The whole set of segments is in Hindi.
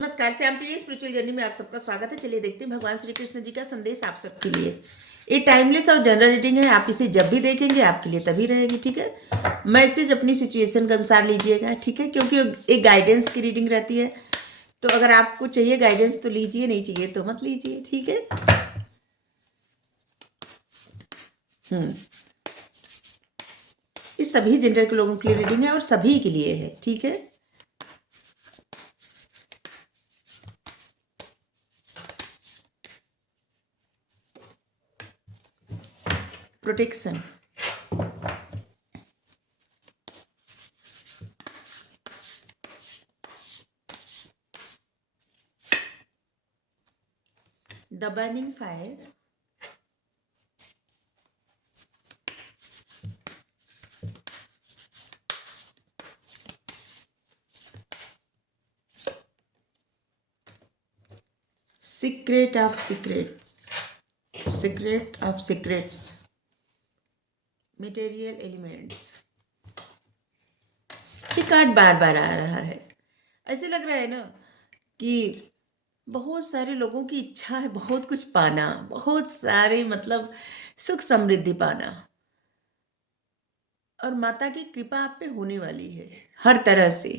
नमस्कार, श्याम प्रिय स्पिरिचुअल जर्नी में आप सबका स्वागत है। चलिए देखते हैं भगवान श्री कृष्ण जी का संदेश आप सबके लिए। ये टाइमलेस और जनरल रीडिंग है। आप इसे जब भी देखेंगे आपके लिए तभी रहेगी, ठीक है। मैसेज अपनी सिचुएशन के अनुसार लीजिएगा, ठीक है, क्योंकि एक गाइडेंस की रीडिंग रहती है। तो अगर आपको चाहिए गाइडेंस तो लीजिए, नहीं चाहिए तो मत लीजिए, ठीक है। ये सभी जेंडर के लोगों के लिए रीडिंग है और सभी के लिए है, ठीक है। Protection, the burning fire, secret of secrets, secret of secrets, material elements. ये कार्ड बार बार आ रहा है। ऐसे लग रहा है ना कि बहुत सारे लोगों की इच्छा है बहुत कुछ पाना, बहुत सारे मतलब सुख समृद्धि पाना, और माता की कृपा आप पे होने वाली है हर तरह से।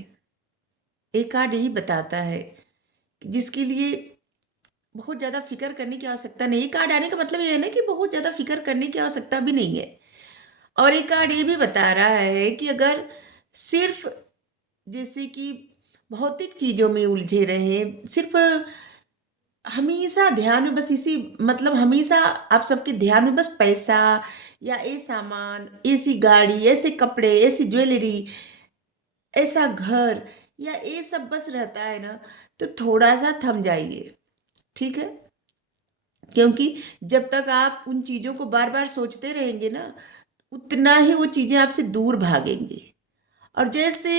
एक कार्ड यही बताता है कि जिसके लिए बहुत ज़्यादा फिक्र करने की आवश्यकता नहीं। कार्ड आने का मतलब ये है ना कि बहुत ज़्यादा फिक्र करने की आवश्यकता भी नहीं है। और एक कार्ड ये भी बता रहा है कि अगर सिर्फ जैसे कि भौतिक चीज़ों में उलझे रहे, सिर्फ हमेशा ध्यान में बस इसी मतलब हमेशा आप सबके ध्यान में बस पैसा या ये सामान, ऐसी गाड़ी, ऐसे कपड़े, ऐसी ज्वेलरी, ऐसा घर या ये सब बस रहता है ना, तो थोड़ा सा थम जाइए, ठीक है। क्योंकि जब तक आप उन चीज़ों को बार बार सोचते रहेंगे ना, उतना ही वो चीज़ें आपसे दूर भागेंगी। और जैसे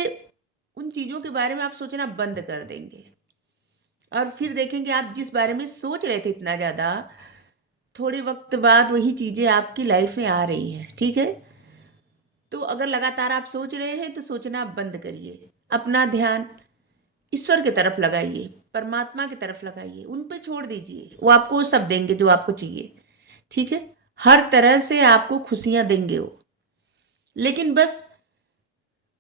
उन चीज़ों के बारे में आप सोचना बंद कर देंगे और फिर देखेंगे आप जिस बारे में सोच रहे थे इतना ज़्यादा, थोड़े वक्त बाद वही चीज़ें आपकी लाइफ में आ रही हैं, ठीक है। तो अगर लगातार आप सोच रहे हैं तो सोचना बंद करिए। अपना ध्यान ईश्वर की तरफ लगाइए, परमात्मा की तरफ लगाइए, उन पे छोड़ दीजिए। वो आपको वो सब देंगे जो आपको चाहिए, ठीक है। हर तरह से आपको खुशियाँ देंगे वो। लेकिन बस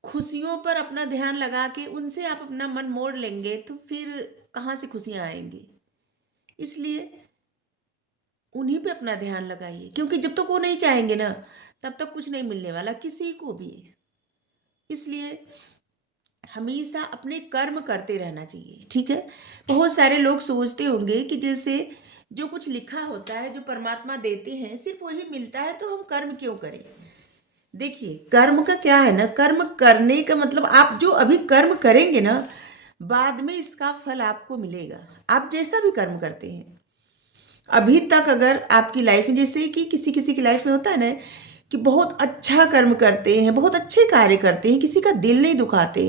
खुशियों पर अपना ध्यान लगा के उनसे आप अपना मन मोड़ लेंगे तो फिर कहाँ से खुशियाँ आएँगी। इसलिए उन्हीं पे अपना ध्यान लगाइए, क्योंकि जब तक वो नहीं चाहेंगे ना, तब तक कुछ नहीं मिलने वाला किसी को भी। इसलिए हमेशा अपने कर्म करते रहना चाहिए, ठीक है। बहुत सारे लोग सोचते होंगे कि जैसे जो कुछ लिखा होता है, जो परमात्मा देते हैं, सिर्फ वही मिलता है, तो हम कर्म क्यों करें। देखिए, कर्म का क्या है ना, कर्म करने का मतलब आप जो अभी कर्म करेंगे ना, बाद में इसका फल आपको मिलेगा। आप जैसा भी कर्म करते हैं अभी तक, अगर आपकी लाइफ में जैसे कि किसी किसी की लाइफ में होता है ना कि बहुत अच्छा कर्म करते हैं, बहुत अच्छे कार्य करते हैं, किसी का दिल नहीं दुखाते,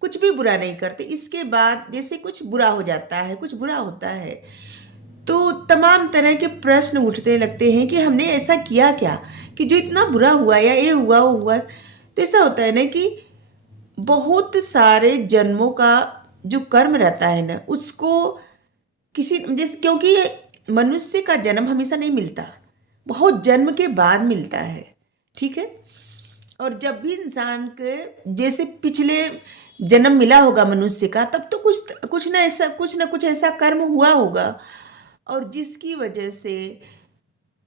कुछ भी बुरा नहीं करते, इसके बाद जैसे कुछ बुरा हो जाता है, कुछ बुरा होता है, तो तमाम तरह के प्रश्न उठने लगते हैं कि हमने ऐसा किया क्या कि जो इतना बुरा हुआ या ये हुआ वो हुआ। तो ऐसा होता है ना कि बहुत सारे जन्मों का जो कर्म रहता है ना, उसको किसी जैसे, क्योंकि मनुष्य का जन्म हमेशा नहीं मिलता, बहुत जन्म के बाद मिलता है, ठीक है। और जब भी इंसान के जैसे पिछले जन्म मिला होगा मनुष्य का, तब तो कुछ ना कुछ ऐसा कर्म हुआ होगा, और जिसकी वजह से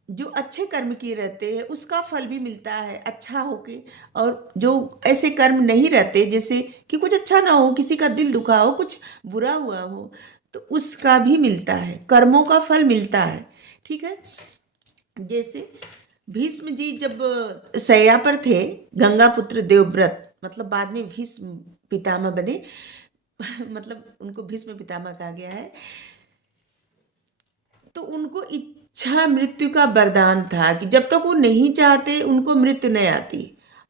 जो अच्छे कर्म किए रहते हैं उसका फल भी मिलता है अच्छा होके। और जो ऐसे कर्म नहीं रहते, जैसे कि कुछ अच्छा ना हो, किसी का दिल दुखा हो, कुछ बुरा हुआ हो, तो उसका भी मिलता है, कर्मों का फल मिलता है, ठीक है। जैसे भीष्म जी जब शैया पर थे, गंगापुत्र देवव्रत मतलब बाद में भीष्म पितामह बने मतलब उनको भीष्म पितामह कहा गया है। तो उनको इच्छा मृत्यु का वरदान था कि जब तक वो नहीं चाहते उनको मृत्यु नहीं आती।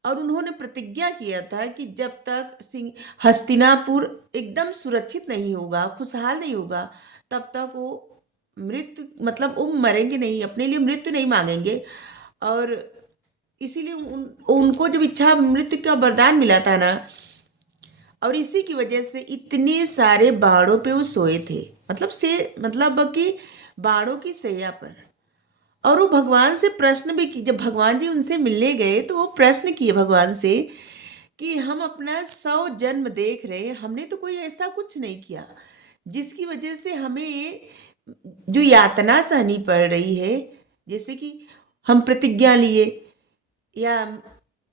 और उन्होंने प्रतिज्ञा किया था कि जब तक सिंह हस्तिनापुर एकदम सुरक्षित नहीं होगा, खुशहाल नहीं होगा, तब तक वो मृत्यु मतलब वो मरेंगे नहीं, अपने लिए मृत्यु नहीं मांगेंगे। और इसीलिए उनको जब इच्छा मृत्यु का वरदान मिला था ना, और इसी की वजह से इतने सारे बाड़ों पे वो सोए थे, मतलब कि बाड़ों की सैया पर। और वो भगवान से प्रश्न भी की, जब भगवान जी उनसे मिलने गए तो वो प्रश्न किए भगवान से कि हम अपना 100 जन्म देख रहे हैं, हमने तो कोई ऐसा कुछ नहीं किया जिसकी वजह से हमें जो यातना सहनी पड़ रही है। जैसे कि हम प्रतिज्ञा लिए, या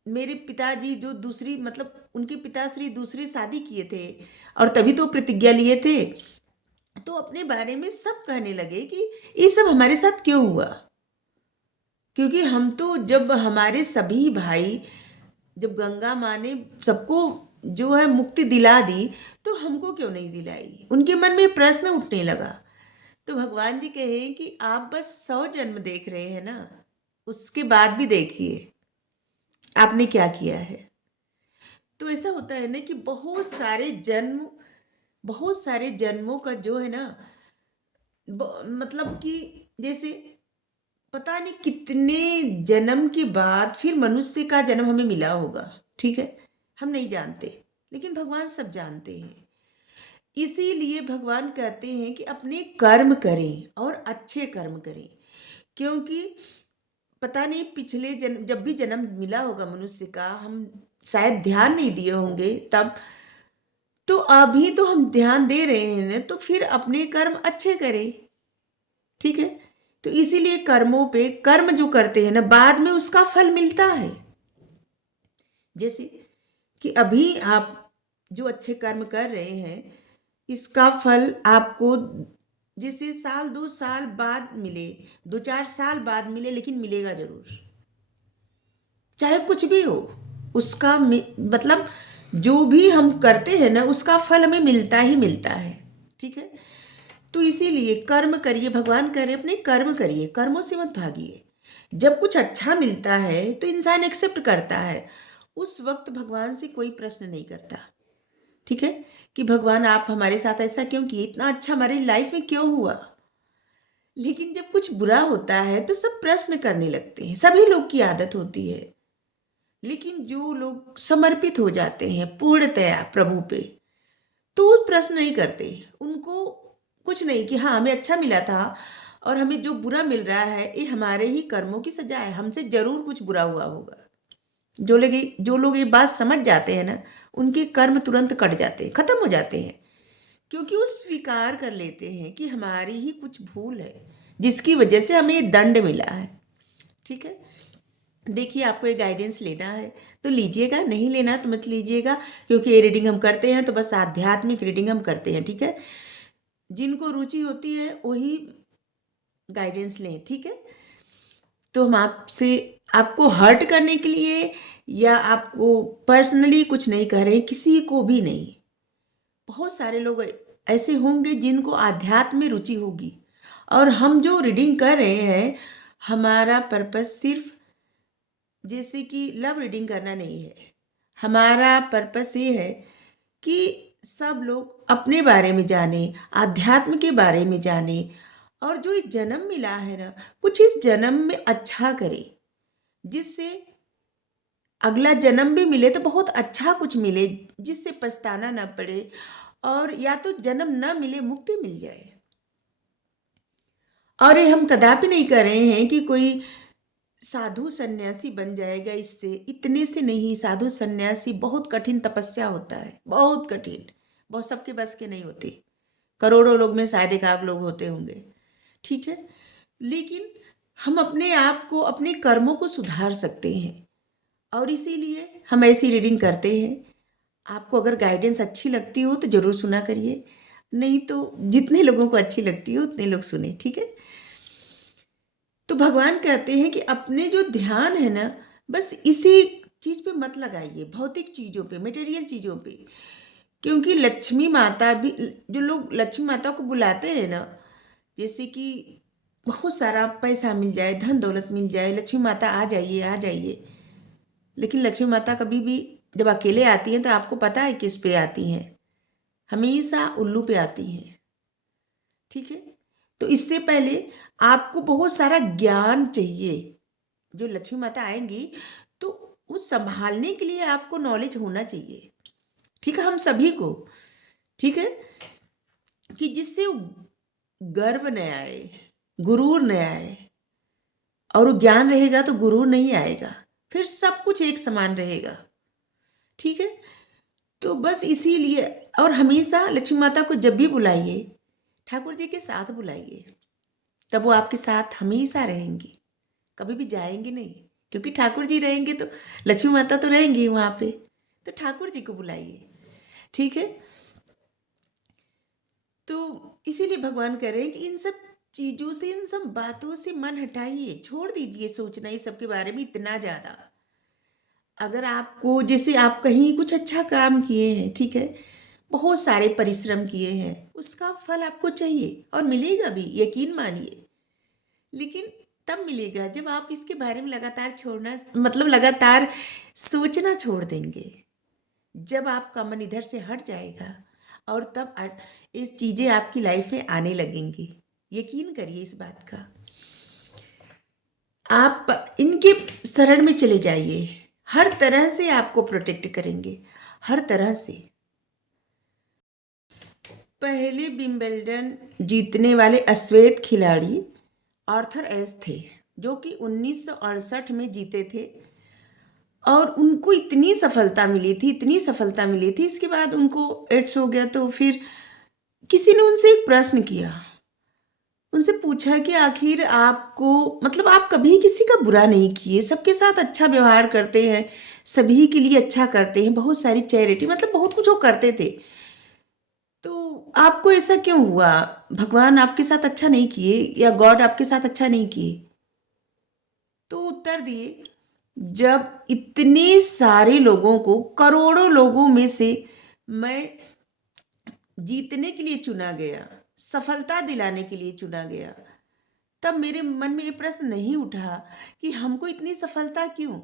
मेरे पिताजी जो दूसरी, मतलब उनके पिताश्री दूसरी शादी किए थे और तभी तो प्रतिज्ञा लिए थे, तो अपने बारे में सब कहने लगे कि ये सब हमारे साथ क्यों हुआ। क्योंकि हम तो, जब हमारे सभी भाई, जब गंगा माँ ने सबको जो है मुक्ति दिला दी, तो हमको क्यों नहीं दिलाई। उनके मन में प्रश्न उठने लगा। तो भगवान जी कहे कि आप बस 100 जन्म देख रहे हैं ना, उसके बाद भी देखिए आपने क्या किया है। तो ऐसा होता है ना कि बहुत सारे जन्मों का जो है ना, मतलब कि जैसे पता नहीं कितने जन्म के बाद फिर मनुष्य का जन्म हमें मिला होगा, ठीक है, हम नहीं जानते, लेकिन भगवान सब जानते हैं। इसीलिए भगवान कहते हैं कि अपने कर्म करें और अच्छे कर्म करें, क्योंकि पता नहीं पिछले जन्म, जब भी जन्म मिला होगा मनुष्य का, हम शायद ध्यान नहीं दिए होंगे तब। तो अभी तो हम ध्यान दे रहे हैं ना, तो फिर अपने कर्म अच्छे करें, ठीक है। तो इसीलिए कर्मों पे, कर्म जो करते हैं ना, बाद में उसका फल मिलता है। जैसे कि अभी आप जो अच्छे कर्म कर रहे हैं, इसका फल आपको जैसे साल 2 साल बाद मिले, 2-4 साल बाद मिले, लेकिन मिलेगा जरूर, चाहे कुछ भी हो। उसका मतलब जो भी हम करते हैं ना, उसका फल हमें मिलता ही मिलता है, ठीक है। तो इसीलिए कर्म करिए, भगवान कह रहे अपने कर्म करिए, कर्मों से मत भागिए। जब कुछ अच्छा मिलता है तो इंसान एक्सेप्ट करता है, उस वक्त भगवान से कोई प्रश्न नहीं करता, ठीक है, कि भगवान आप हमारे साथ ऐसा क्यों किए, इतना अच्छा हमारी लाइफ में क्यों हुआ। लेकिन जब कुछ बुरा होता है तो सब प्रश्न करने लगते हैं, सभी लोग की आदत होती है। लेकिन जो लोग समर्पित हो जाते हैं पूर्णतया प्रभु पे, तो वो प्रश्न नहीं करते। उनको कुछ नहीं कि हाँ हमें अच्छा मिला था और हमें जो बुरा मिल रहा है ये हमारे ही कर्मों की सजा है, हमसे जरूर कुछ बुरा हुआ होगा। जो लोग ये बात समझ जाते हैं ना, उनके कर्म तुरंत कट जाते हैं, खत्म हो जाते हैं, क्योंकि वो स्वीकार कर लेते हैं कि हमारी ही कुछ भूल है जिसकी वजह से हमें ये दंड मिला है, ठीक है। देखिए, आपको एक गाइडेंस लेना है तो लीजिएगा, नहीं लेना तो मत लीजिएगा, क्योंकि ये रीडिंग हम करते हैं तो बस आध्यात्मिक रीडिंग हम करते हैं, ठीक है। जिनको रुचि होती है वही गाइडेंस लें, ठीक है। तो हम आपसे, आपको हर्ट करने के लिए या आपको पर्सनली कुछ नहीं कह रहे, किसी को भी नहीं। बहुत सारे लोग ऐसे होंगे जिनको आध्यात्म में रुचि होगी, और हम जो रीडिंग कर रहे हैं, हमारा पर्पस सिर्फ जैसे कि लव रीडिंग करना नहीं है। हमारा पर्पस ये है कि सब लोग अपने बारे में जाने, आध्यात्म के बारे में जाने, और जो ये जन्म मिला है ना, कुछ इस जन्म में अच्छा करे, जिससे अगला जन्म भी मिले तो बहुत अच्छा कुछ मिले, जिससे पछताना ना पड़े, और या तो जन्म ना मिले, मुक्ति मिल जाए। और ये हम कदापि नहीं कर रहे हैं कि कोई साधु सन्यासी बन जाएगा इससे, इतने से नहीं। साधु सन्यासी बहुत कठिन तपस्या होता है, बहुत कठिन, बहुत सबके बस के नहीं होते। करोड़ों लोग में शायद 1 आध लोग होते होंगे, ठीक है। लेकिन हम अपने आप को, अपने कर्मों को सुधार सकते हैं, और इसीलिए हम ऐसी रीडिंग करते हैं। आपको अगर गाइडेंस अच्छी लगती हो तो ज़रूर सुना करिए, नहीं तो जितने लोगों को अच्छी लगती हो उतने लोग सुने, ठीक है। तो भगवान कहते हैं कि अपने जो ध्यान है ना, बस इसी चीज़ पे मत लगाइए, भौतिक चीज़ों पे, मटेरियल चीज़ों पे। क्योंकि लक्ष्मी माता भी, जो लोग लक्ष्मी माता को बुलाते हैं ना, जैसे कि बहुत सारा पैसा मिल जाए, धन दौलत मिल जाए, लक्ष्मी माता आ जाइए आ जाइए, लेकिन लक्ष्मी माता कभी भी जब अकेले आती हैं तो आपको पता है किस पे आती हैं, हमेशा उल्लू पे आती हैं, ठीक है। तो इससे पहले आपको बहुत सारा ज्ञान चाहिए। जो लक्ष्मी माता आएंगी तो उस संभालने के लिए आपको नॉलेज होना चाहिए, ठीक है, हम सभी को, ठीक है, कि जिससे गर्व न आए, गुरूर न आए। और वो ज्ञान रहेगा तो गुरूर नहीं आएगा, फिर सब कुछ एक समान रहेगा, ठीक है। तो बस इसीलिए, और हमेशा लक्ष्मी माता को जब भी बुलाइए, ठाकुर जी के साथ बुलाइए, तब वो आपके साथ हमेशा रहेंगी, कभी भी जाएंगे नहीं, क्योंकि ठाकुर जी रहेंगे तो लक्ष्मी माता तो रहेंगी वहाँ पे। तो ठाकुर जी को बुलाइए, ठीक है। तो इसीलिए भगवान कह रहे हैं कि इन सब चीज़ों से, इन सब बातों से मन हटाइए, छोड़ दीजिए सोचना इस सब के बारे में इतना ज़्यादा। अगर आपको, जैसे आप कहीं कुछ अच्छा काम किए हैं, ठीक है, बहुत सारे परिश्रम किए हैं, उसका फल आपको चाहिए और मिलेगा भी, यकीन मानिए। लेकिन तब मिलेगा जब आप इसके बारे में लगातार छोड़ना, मतलब लगातार सोचना छोड़ देंगे, जब आपका मन इधर से हट जाएगा, और तब इस चीज़ें आपकी लाइफ में आने लगेंगी। यकीन करिए इस बात का। आप इनके शरण में चले जाइए, हर तरह से आपको प्रोटेक्ट करेंगे, हर तरह से। पहले विंबलडन जीतने वाले अश्वेत खिलाड़ी आर्थर एस थे, जो कि 1968 में जीते थे, और उनको इतनी सफलता मिली थी, इतनी सफलता मिली थी। इसके बाद उनको एड्स हो गया, तो फिर किसी ने उनसे एक प्रश्न किया, उनसे पूछा कि आखिर आपको, मतलब आप कभी किसी का बुरा नहीं किए, सबके साथ अच्छा व्यवहार करते हैं, सभी के लिए अच्छा करते हैं, बहुत सारी चैरिटी, मतलब बहुत कुछ वो करते थे, तो आपको ऐसा क्यों हुआ? भगवान आपके साथ अच्छा नहीं किए, या गॉड आपके साथ अच्छा नहीं किए? तो उत्तर दिए, जब इतने सारे लोगों को, करोड़ों लोगों में से मैं जीतने के लिए चुना गया, सफलता दिलाने के लिए चुना गया, तब मेरे मन में ये प्रश्न नहीं उठा कि हमको इतनी सफलता क्यों?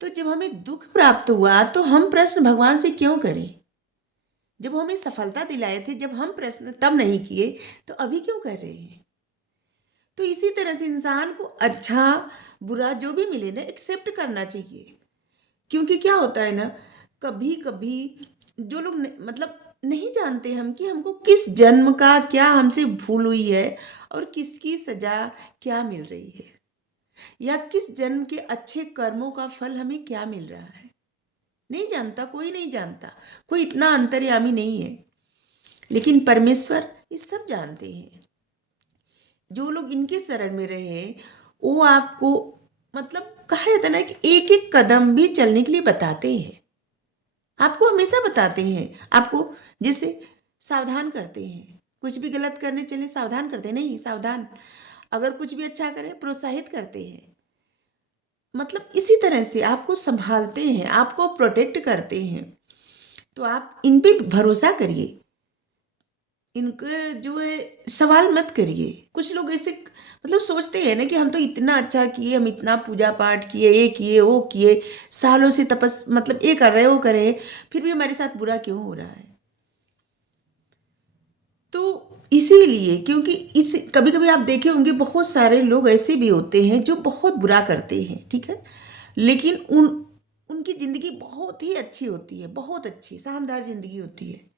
तो जब हमें दुख प्राप्त हुआ तो हम प्रश्न भगवान से क्यों करें? जब वो हमें सफलता दिलाए थे, जब हम प्रश्न तब नहीं किए, तो अभी क्यों कर रहे हैं? तो इसी तरह से इंसान को अच्छा बुरा जो भी मिले ना, एक्सेप्ट करना चाहिए। क्योंकि क्या होता है ना, कभी कभी जो लोग मतलब नहीं जानते हम कि हमको किस जन्म का क्या हमसे भूल हुई है, और किसकी सजा क्या मिल रही है, या किस जन्म के अच्छे कर्मों का फल हमें क्या मिल रहा है, नहीं जानता, कोई नहीं जानता, कोई इतना अंतर्यामी नहीं है। लेकिन परमेश्वर ये सब जानते हैं। जो लोग इनके शरण में रहे, वो आपको, मतलब कहा जाता है ना कि एक एक कदम भी चलने के लिए बताते हैं, आपको हमेशा बताते हैं, आपको जैसे सावधान करते हैं, कुछ भी गलत करने चले सावधान करते हैं, नहीं सावधान, अगर कुछ भी अच्छा करें प्रोत्साहित करते हैं। मतलब इसी तरह से आपको संभालते हैं, आपको प्रोटेक्ट करते हैं। तो आप इन पे भरोसा करिए, इनके जो है सवाल मत करिए। कुछ लोग ऐसे मतलब सोचते हैं ना कि हम तो इतना अच्छा किए, हम इतना पूजा पाठ किए, ये किए वो किए, सालों से तपस, मतलब ये कर रहे वो करे, फिर भी हमारे साथ बुरा क्यों हो रहा है? तो इसीलिए, क्योंकि इस कभी कभी आप देखे होंगे बहुत सारे लोग ऐसे भी होते हैं जो बहुत बुरा करते हैं, ठीक है, लेकिन उनकी ज़िंदगी बहुत ही अच्छी होती है, बहुत अच्छी शानदार ज़िंदगी होती है।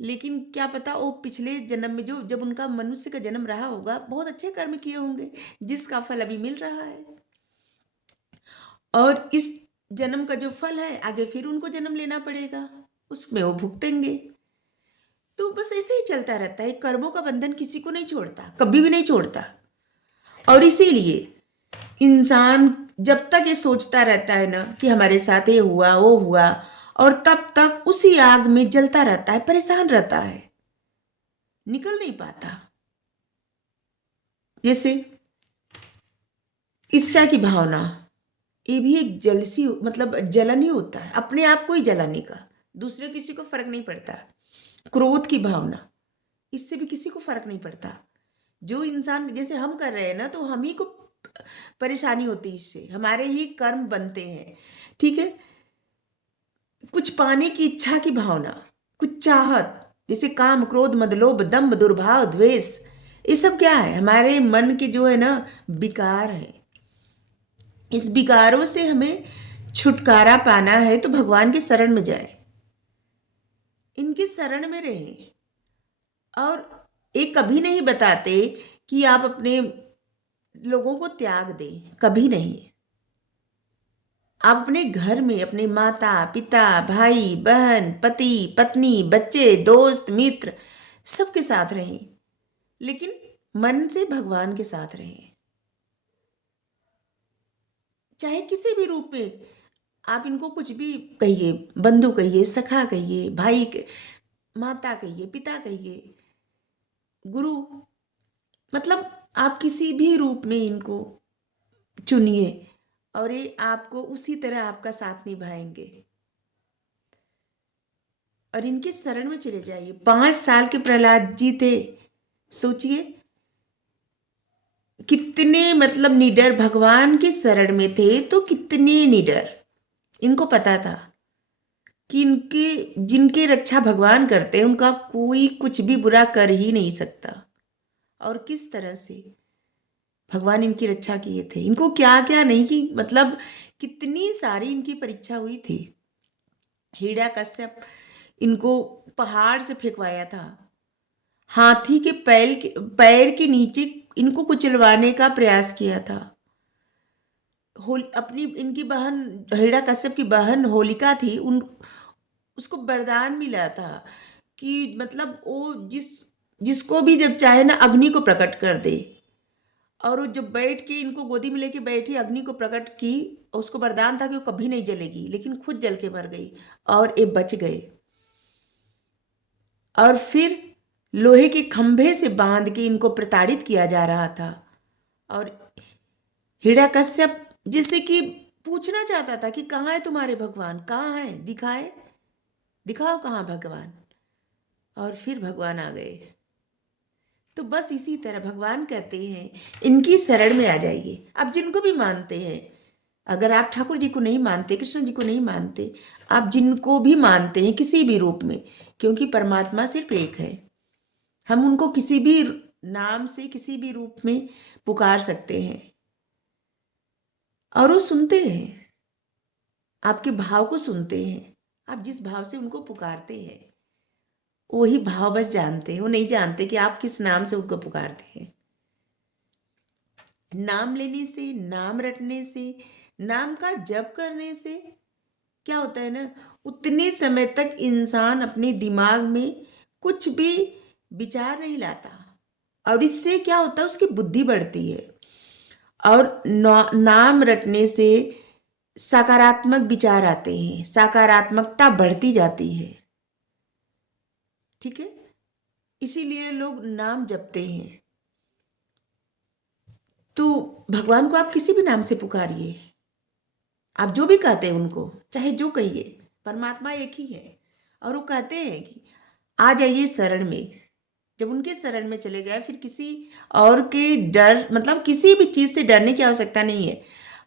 लेकिन क्या पता वो पिछले जन्म में, जो जब उनका मनुष्य का जन्म रहा होगा, बहुत अच्छे कर्म किए होंगे, जिसका फल अभी मिल रहा है, और इस जन्म का जो फल है आगे फिर उनको जन्म लेना पड़ेगा, उसमें वो भुगतेंगे। तो बस ऐसे ही चलता रहता है, कर्मों का बंधन किसी को नहीं छोड़ता, कभी भी नहीं छोड़ता। और इसीलिए इंसान जब तक ये सोचता रहता है ना कि हमारे साथ ये हुआ वो हुआ, और तब तक उसी आग में जलता रहता है, परेशान रहता है, निकल नहीं पाता। जैसे ईर्ष्या की भावना, ये भी एक जलसी, मतलब जलन ही होता है, अपने आप को ही जलाने का, दूसरे किसी को फर्क नहीं पड़ता। क्रोध की भावना, इससे भी किसी को फर्क नहीं पड़ता। जो इंसान जैसे हम कर रहे हैं ना, तो हम ही को परेशानी होती है, इससे हमारे ही कर्म बनते हैं, ठीक है। कुछ पाने की इच्छा की भावना, कुछ चाहत, जैसे काम क्रोध मद लोभ दंभ दुर्भाव द्वेष, ये सब क्या है? हमारे मन के जो है ना विकार है। इस विकारों से हमें छुटकारा पाना है तो भगवान के शरण में जाए, इनकी शरण में रहें। और ये कभी नहीं बताते कि आप अपने लोगों को त्याग दें, कभी नहीं। आप अपने घर में अपने माता पिता भाई बहन पति पत्नी बच्चे दोस्त मित्र सबके साथ रहें, लेकिन मन से भगवान के साथ रहें। चाहे किसी भी रूप में आप इनको कुछ भी कहिए, बंधु कहिए, सखा कहिए, माता कहिए, पिता कहिए, गुरु, मतलब आप किसी भी रूप में इनको चुनिए और ये आपको उसी तरह आपका साथ निभाएंगे। और इनके शरण में चले जाइए। 5 साल के प्रहलाद जी थे, सोचिए कितने मतलब निडर, भगवान के शरण में थे तो कितने निडर। इनको पता था कि इनके जिनके रक्षा भगवान करते हैं उनका कोई कुछ भी बुरा कर ही नहीं सकता। और किस तरह से भगवान इनकी रक्षा किए थे, इनको क्या क्या नहीं की, मतलब कितनी सारी इनकी परीक्षा हुई थी। हिरण्यकश्यप इनको पहाड़ से फेंकवाया था, हाथी के पैर के नीचे इनको कुचलवाने का प्रयास किया था। अपनी इनकी बहन, हिरण्यकश्यप की बहन होलिका थी, उन उसको वरदान मिला था कि मतलब वो जिसको भी जब चाहे ना अग्नि को प्रकट कर दे। और वो जब बैठ के इनको गोदी में लेके बैठी, अग्नि को प्रकट की, उसको वरदान था कि वो कभी नहीं जलेगी, लेकिन खुद जल के मर गई और ये बच गए। और फिर लोहे के खंभे से बांध के इनको प्रताड़ित किया जा रहा था। और हिरण्यकश्यप जिससे कि पूछना चाहता था कि कहाँ है तुम्हारे भगवान, कहाँ है, दिखाओ कहाँ भगवान। और फिर भगवान आ गए। तो बस इसी तरह भगवान कहते हैं इनकी शरण में आ जाइए। आप जिनको भी मानते हैं, अगर आप ठाकुर जी को नहीं मानते, कृष्ण जी को नहीं मानते, आप जिनको भी मानते हैं किसी भी रूप में, क्योंकि परमात्मा सिर्फ एक है, हम उनको किसी भी नाम से किसी भी रूप में पुकार सकते हैं और वो सुनते हैं, आपके भाव को सुनते हैं। आप जिस भाव से उनको पुकारते हैं वही भाव बस जानते हैं, वो नहीं जानते कि आप किस नाम से उनको पुकारते हैं। नाम लेने से, नाम रटने से, नाम का जप करने से क्या होता है ना, उतने समय तक इंसान अपने दिमाग में कुछ भी विचार नहीं लाता। और इससे क्या होता है, उसकी बुद्धि बढ़ती है। और नाम रटने से सकारात्मक विचार आते हैं, सकारात्मकता बढ़ती जाती है। ठीक है, इसीलिए लोग नाम जपते हैं। तो भगवान को आप किसी भी नाम से पुकारिए, आप जो भी कहते हैं उनको, चाहे जो कहिए, परमात्मा एक ही है। और वो कहते हैं कि आ जाइए शरण में। जब उनके शरण में चले जाए फिर किसी और के डर, मतलब किसी भी चीज़ से डरने की आवश्यकता नहीं है।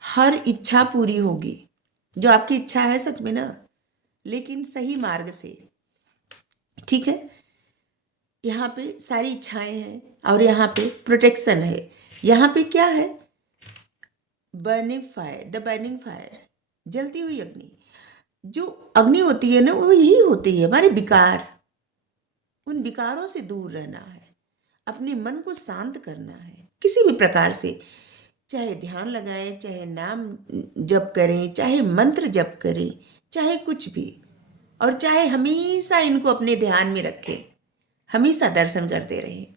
हर इच्छा पूरी होगी, जो आपकी इच्छा है सच में ना, लेकिन सही मार्ग से। ठीक है, यहाँ पे सारी इच्छाएं हैं और यहाँ पे प्रोटेक्शन है। यहाँ पे क्या है, burning fire, the burning fire, जलती हुई अग्नि। जो अग्नि होती है ना, वो यही होती है हमारे विकार। उन विकारों से दूर रहना है, अपने मन को शांत करना है किसी भी प्रकार से। चाहे ध्यान लगाएं, चाहे नाम जप करें, चाहे मंत्र जप करें, चाहे कुछ भी। और चाहे हमेशा इनको अपने ध्यान में रखें, हमेशा दर्शन करते रहें।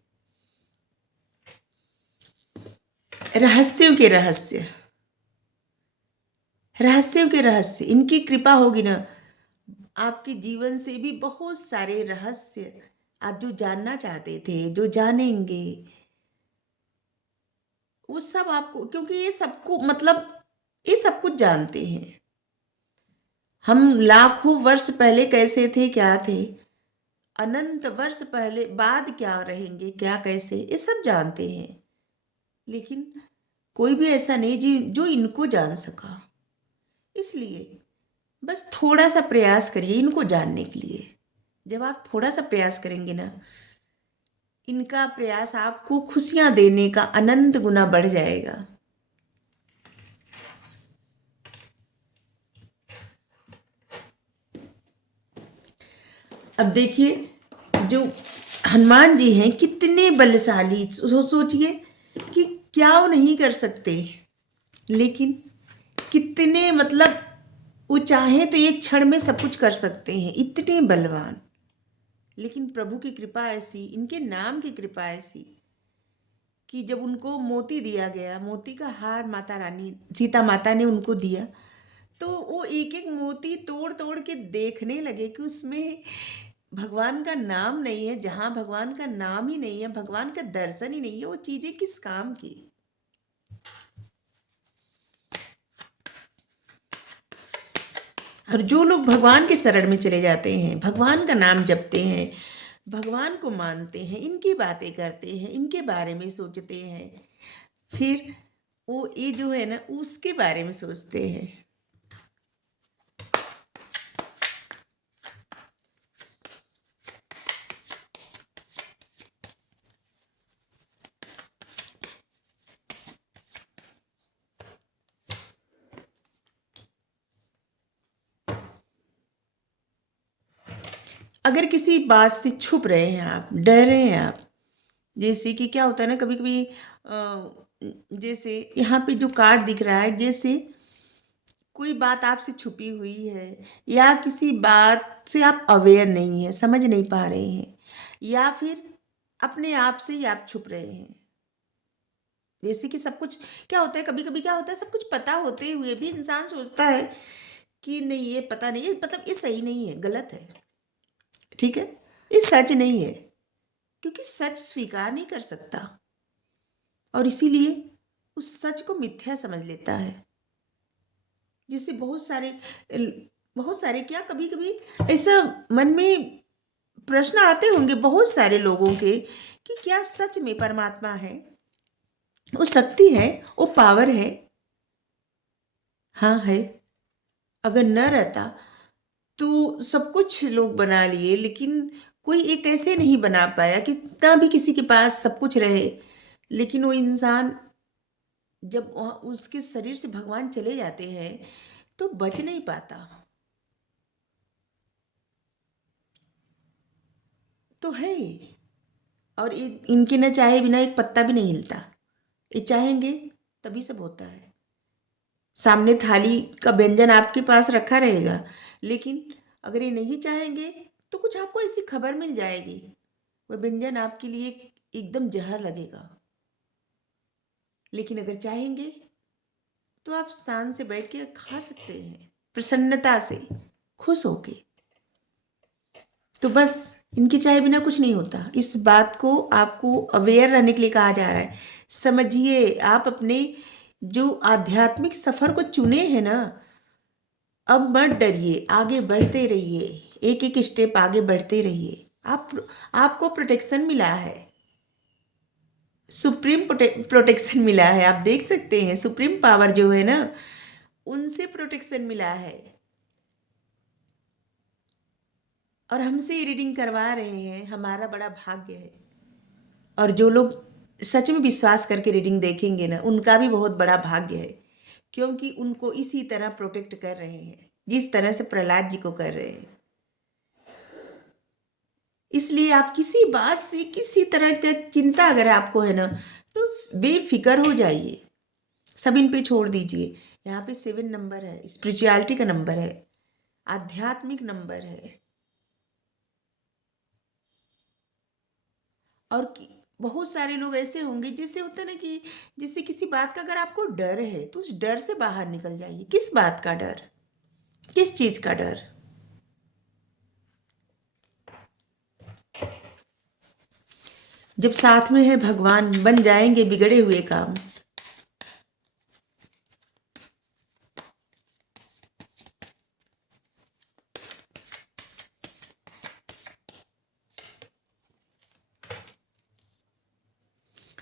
रहस्यों के रहस्य, रहस्यों के रहस्य, इनकी कृपा होगी ना, आपके जीवन से भी बहुत सारे रहस्य आप जो जानना चाहते थे, जो जानेंगे, वो सब आपको, क्योंकि ये सबको मतलब ये सब कुछ जानते हैं। हम लाखों वर्ष पहले कैसे थे, क्या थे, अनंत वर्ष पहले बाद क्या रहेंगे, क्या कैसे, ये सब जानते हैं। लेकिन कोई भी ऐसा नहीं जो इनको जान सका। इसलिए बस थोड़ा सा प्रयास करिए इनको जानने के लिए। जब आप थोड़ा सा प्रयास करेंगे ना, इनका प्रयास आपको खुशियां देने का अनंत गुना बढ़ जाएगा। अब देखिए, जो हनुमान जी हैं कितने बलशाली, सोचिए कि क्या वो नहीं कर सकते, लेकिन कितने मतलब वो चाहे तो एक क्षण में सब कुछ कर सकते हैं, इतने बलवान। लेकिन प्रभु की कृपा ऐसी, इनके नाम की कृपा ऐसी कि जब उनको मोती दिया गया, मोती का हार माता रानी सीता माता ने उनको दिया, तो वो एक एक मोती तोड़ तोड़ के देखने लगे कि उसमें भगवान का नाम नहीं है। जहाँ भगवान का नाम ही नहीं है, भगवान का दर्शन ही नहीं है, वो चीजें किस काम की। और जो लोग भगवान के शरण में चले जाते हैं, भगवान का नाम जपते हैं, भगवान को मानते हैं, इनकी बातें करते हैं, इनके बारे में सोचते हैं, फिर वो ये जो है ना उसके बारे में सोचते हैं। अगर किसी बात से छुप रहे हैं आप, डर रहे हैं आप, जैसे कि क्या होता है ना कभी कभी, जैसे यहाँ पे जो कार्ड दिख रहा है, जैसे कोई बात आपसे छुपी हुई है, या किसी बात से आप अवेयर नहीं है, समझ नहीं पा रहे हैं, या फिर अपने आप से ही आप छुप रहे हैं। जैसे कि सब कुछ क्या होता है, कभी कभी क्या होता है, सब कुछ पता होते हुए भी इंसान सोचता है कि नहीं ये पता नहीं है, मतलब ये सही नहीं है, गलत है, ठीक है, ये सच नहीं है, क्योंकि सच स्वीकार नहीं कर सकता, और इसीलिए उस सच को मिथ्या समझ लेता है। जैसे बहुत सारे क्या कभी कभी ऐसा मन में प्रश्न आते होंगे बहुत सारे लोगों के कि क्या सच में परमात्मा है, वो शक्ति है, वो पावर है। हाँ है। अगर न रहता तो सब कुछ लोग बना लिए, लेकिन कोई एक ऐसे नहीं बना पाया कि कितना भी किसी के पास सब कुछ रहे, लेकिन वो इंसान जब उसके शरीर से भगवान चले जाते हैं तो बच नहीं पाता। तो है ये। और इनके न चाहे बिना एक पत्ता भी नहीं हिलता, ये चाहेंगे तभी सब होता है। सामने थाली का व्यंजन आपके पास रखा रहेगा, लेकिन अगर ये नहीं चाहेंगे तो कुछ आपको ऐसी खबर मिल जाएगी, वह व्यंजन आपके लिए एकदम जहर लगेगा। लेकिन अगर चाहेंगे तो आप शान से बैठ के खा सकते हैं, प्रसन्नता से, खुश होके। तो बस इनके चाहे बिना कुछ नहीं होता, इस बात को आपको अवेयर रहने के लिए कहा जा रहा है। समझिए, आप अपने जो आध्यात्मिक सफर को चुने हैं ना, अब मत डरिए, आगे बढ़ते रहिए, एक एक स्टेप आगे बढ़ते रहिए। आपको प्रोटेक्शन मिला है, सुप्रीम प्रोटेक्शन मिला है। आप देख सकते हैं सुप्रीम पावर जो है ना, उनसे प्रोटेक्शन मिला है, और हमसे ये रीडिंग करवा रहे हैं, हमारा बड़ा भाग्य है। और जो लोग सच में विश्वास करके रीडिंग देखेंगे ना, उनका भी बहुत बड़ा भाग्य है, क्योंकि उनको इसी तरह प्रोटेक्ट कर रहे हैं जिस तरह से प्रहलाद जी को कर रहे हैं। इसलिए आप किसी बात से किसी तरह का चिंता अगर आपको है ना, तो बेफिक्र हो जाइए, सब इन पे छोड़ दीजिए। यहाँ पे 7 नंबर है, स्पिरिचुअलिटी का नंबर है, आध्यात्मिक नंबर है। और बहुत सारे लोग ऐसे होंगे जिससे होता है ना कि जिससे किसी बात का अगर आपको डर है तो उस डर से बाहर निकल जाइए। किस बात का डर, किस चीज का डर? जब साथ में है भगवान, बन जाएंगे बिगड़े हुए काम।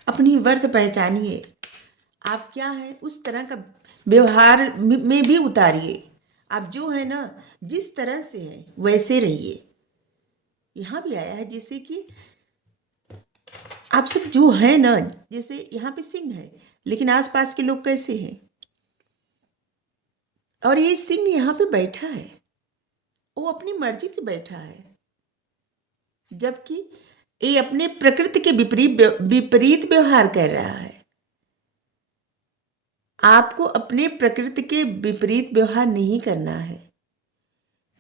अपनी वर्थ पहचानिए, आप क्या है उस तरह का व्यवहार में भी उतारिए। आप जो है ना, जिस तरह से है वैसे रहिए। यहाँ भी आया है जैसे कि आप सब जो है ना, जैसे यहाँ पे सिंह है, लेकिन आसपास के लोग कैसे हैं, और ये सिंह यहाँ पे बैठा है, वो अपनी मर्जी से बैठा है। जबकि ये अपने प्रकृति के विपरीत व्यवहार कर रहा है। आपको अपने प्रकृति के विपरीत व्यवहार नहीं करना है।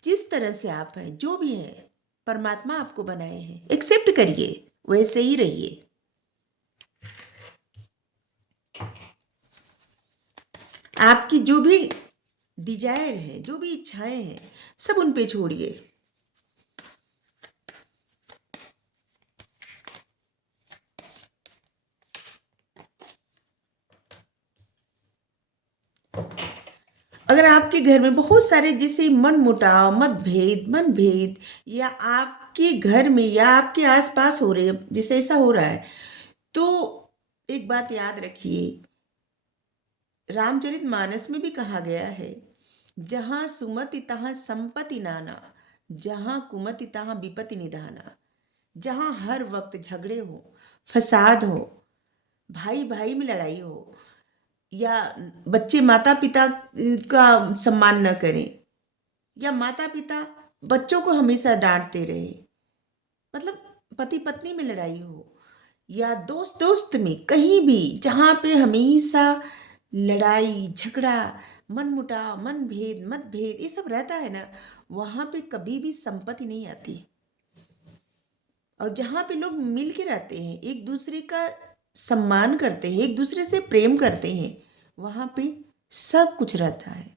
जिस तरह से आप हैं, जो भी हैं, परमात्मा आपको बनाए हैं, एक्सेप्ट करिए, वैसे ही रहिए। आपकी जो भी डिजायर है, जो भी इच्छाएं हैं, सब उन पे छोड़िए। अगर आपके घर में बहुत सारे जैसे मनमुटाव, मनभेद या आपके घर में या आपके आसपास हो रहे हैं, जैसे ऐसा हो रहा है, तो एक बात याद रखिए, रामचरितमानस में भी कहा गया है, जहाँ सुमति तहाँ संपत्ति नाना, जहाँ कुमति तहाँ विपत्ति निधाना। जहाँ हर वक्त झगड़े हो, फसाद हो, भाई भाई में लड़ाई हो, या बच्चे माता पिता का सम्मान न करें, या माता पिता बच्चों को हमेशा डांटते रहे, मतलब पति पत्नी में लड़ाई हो, या दोस्त दोस्त में, कहीं भी जहाँ पे हमेशा लड़ाई झगड़ा, मनमुटाव, मनभेद, मतभेद, ये सब रहता है ना, वहाँ पे कभी भी संपत्ति नहीं आती। और जहाँ पे लोग मिल के रहते हैं, एक दूसरे का सम्मान करते हैं, एक दूसरे से प्रेम करते हैं, वहाँ पे सब कुछ रहता है।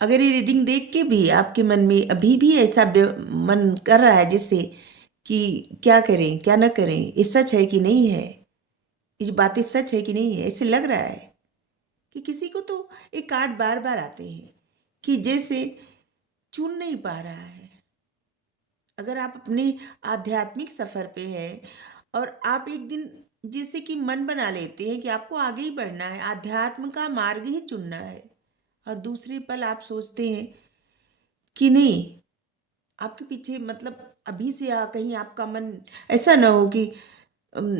अगर ये रीडिंग देख के भी आपके मन में अभी भी ऐसा मन कर रहा है जैसे कि क्या करें क्या ना करें, ये सच है कि नहीं है, ये जो बातें सच है कि नहीं है, ऐसे लग रहा है कि किसी को तो ये कार्ड बार बार आते हैं कि जैसे चुन नहीं पा रहा है। अगर आप अपने आध्यात्मिक सफ़र पे हैं और आप एक दिन जैसे कि मन बना लेते हैं कि आपको आगे ही बढ़ना है, आध्यात्म का मार्ग ही चुनना है, और दूसरे पल आप सोचते हैं कि नहीं, आपके पीछे मतलब अभी से कहीं आपका मन ऐसा ना हो कि अम,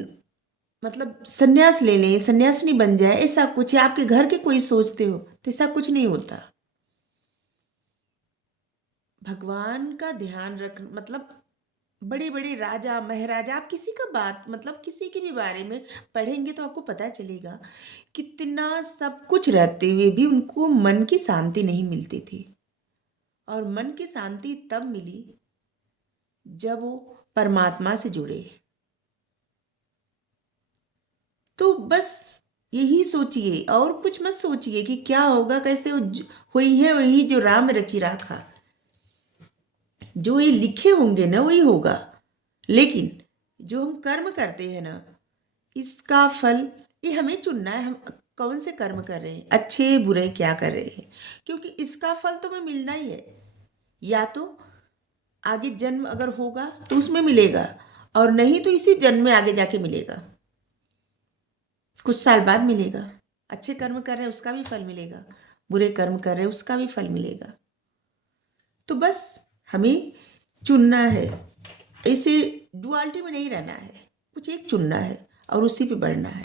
मतलब संन्यास ले लें, सन्यासिनी बन जाए, ऐसा कुछ, या आपके घर के कोई सोचते हो, तो ऐसा कुछ नहीं होता। भगवान का ध्यान रख, मतलब बड़े बड़े राजा महाराजा, आप किसी का बात मतलब किसी के भी बारे में पढ़ेंगे तो आपको पता चलेगा कितना सब कुछ रहते हुए भी उनको मन की शांति नहीं मिलती थी। और मन की शांति तब मिली जब वो परमात्मा से जुड़े। तो बस यही सोचिए और कुछ मत सोचिए कि क्या होगा कैसे हुई है वही जो राम रचि राखा, जो ये लिखे होंगे ना वही होगा। लेकिन जो हम कर्म करते हैं ना, इसका फल ये हमें चुनना है, हम कौन से कर्म कर रहे हैं, अच्छे बुरे क्या कर रहे हैं, क्योंकि इसका फल तो हमें मिलना ही है। या तो आगे जन्म अगर होगा तो उसमें मिलेगा, और नहीं तो इसी जन्म में आगे जाके मिलेगा, कुछ साल बाद मिलेगा। अच्छे कर्म कर रहे हैं उसका भी फल मिलेगा, बुरे कर्म कर रहे हैं उसका भी फल मिलेगा। तो बस हमें चुनना है, ऐसे डुअलिटी में नहीं रहना है, कुछ एक चुनना है और उसी पे बढ़ना है।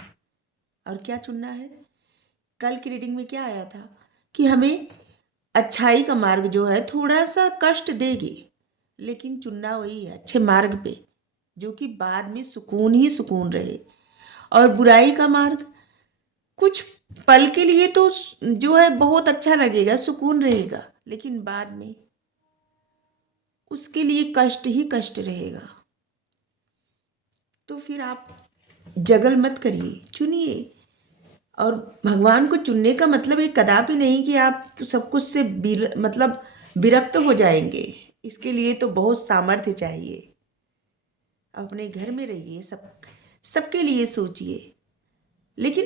और क्या चुनना है, कल की रीडिंग में क्या आया था कि हमें अच्छाई का मार्ग जो है थोड़ा सा कष्ट देगी, लेकिन चुनना वही है अच्छे मार्ग पे, जो कि बाद में सुकून ही सुकून रहे। और बुराई का मार्ग कुछ पल के लिए तो जो है बहुत अच्छा लगेगा, सुकून रहेगा, लेकिन बाद में उसके लिए कष्ट ही कष्ट रहेगा। तो फिर आप जगल मत करिए, चुनिए। और भगवान को चुनने का मतलब ये कदापि नहीं कि आप सब कुछ से मतलब विरक्त हो जाएंगे। इसके लिए तो बहुत सामर्थ्य चाहिए। अपने घर में रहिए, सबके लिए सोचिए, लेकिन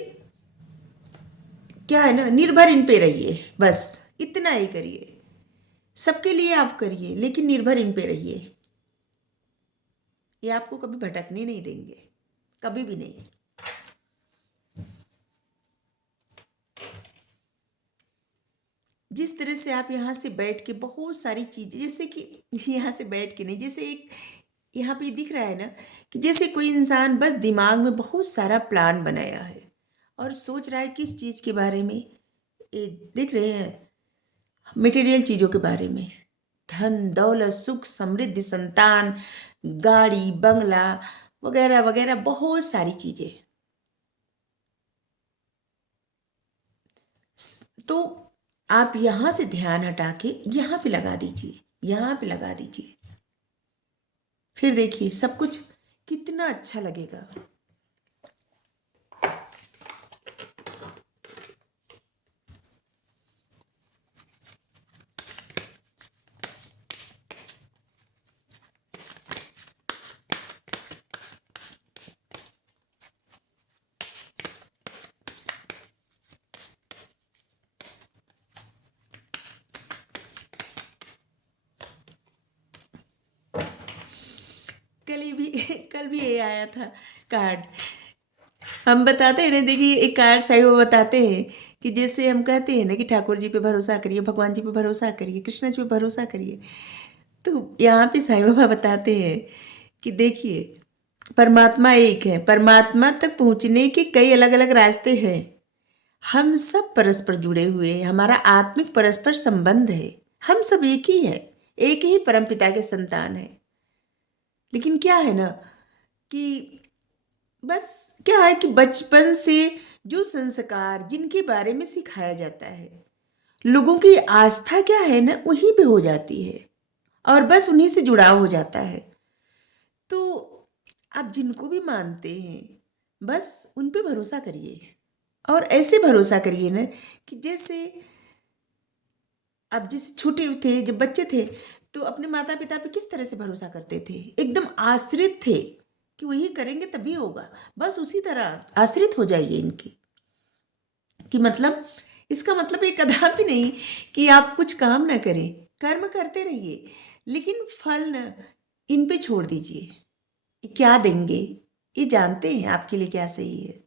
क्या है ना, निर्भर इन पे रहिए, बस इतना ही करिए। सबके लिए आप करिए लेकिन निर्भर इन पे रहिए। ये आपको कभी भटकने नहीं देंगे, कभी भी नहीं। जिस तरह से आप यहाँ से बैठ के बहुत सारी चीज़ें, जैसे कि यहाँ से बैठ के नहीं, जैसे एक यहाँ पे दिख रहा है ना कि जैसे कोई इंसान बस दिमाग में बहुत सारा प्लान बनाया है और सोच रहा है किस चीज़ के बारे में, ये देख रहे हैं, मटेरियल चीज़ों के बारे में, धन दौलत सुख समृद्धि संतान गाड़ी बंगला वगैरह वगैरह बहुत सारी चीज़ें। तो आप यहाँ से ध्यान हटा के यहाँ पे लगा दीजिए, यहाँ पे लगा दीजिए, फिर देखिए सब कुछ कितना अच्छा लगेगा। कल ही भी कल भी ये आया था कार्ड। हम बताते हैं ना, देखिए एक कार्ड साईं बाबा बताते हैं कि जैसे हम कहते हैं ना कि ठाकुर जी पे भरोसा करिए, भगवान जी पे भरोसा करिए, कृष्ण जी पे भरोसा करिए। तो यहाँ पे साईं बाबा बताते हैं कि देखिए परमात्मा एक है, परमात्मा तक पहुँचने के कई अलग अलग रास्ते हैं। हम सब परस्पर जुड़े हुए हैं, हमारा आत्मिक परस्पर संबंध है, हम सब एक ही है, एक ही परमपिता के संतान है। लेकिन क्या है ना कि बस क्या है कि बचपन से जो संस्कार जिनके बारे में सिखाया जाता है, लोगों की आस्था क्या है ना वहीं पे हो जाती है और बस उन्हीं से जुड़ाव हो जाता है। तो आप जिनको भी मानते हैं बस उन पे भरोसा करिए और ऐसे भरोसा करिए ना कि जैसे आप जैसे छोटे थे, जब बच्चे थे तो अपने माता पिता पे किस तरह से भरोसा करते थे, एकदम आश्रित थे कि वही करेंगे तभी होगा। बस उसी तरह आश्रित हो जाइए इनकी, कि मतलब इसका मतलब ये कदापि नहीं कि आप कुछ काम ना करें, कर्म करते रहिए लेकिन फल न इन पे छोड़ दीजिए। ये क्या देंगे, ये जानते हैं आपके लिए क्या सही है,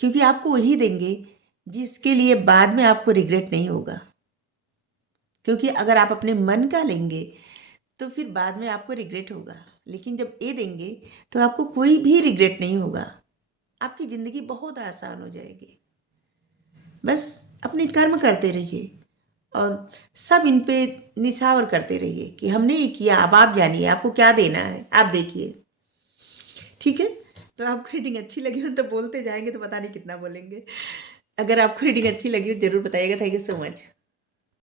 क्योंकि आपको वही देंगे जिसके लिए बाद में आपको रिग्रेट नहीं होगा। क्योंकि अगर आप अपने मन का लेंगे तो फिर बाद में आपको रिग्रेट होगा, लेकिन जब ये देंगे तो आपको कोई भी रिग्रेट नहीं होगा, आपकी ज़िंदगी बहुत आसान हो जाएगी। बस अपने कर्म करते रहिए और सब इन पे निछावर करते रहिए कि हमने ये किया, अब आप जानिए आपको क्या देना है, आप देखिए। ठीक है? तो आपको रीडिंग अच्छी लगी हो तो बोलते जाएँगे तो पता नहीं कितना बोलेंगे। अगर आपको रीडिंग अच्छी लगी हो ज़रूर बताइएगा। Thank you so much.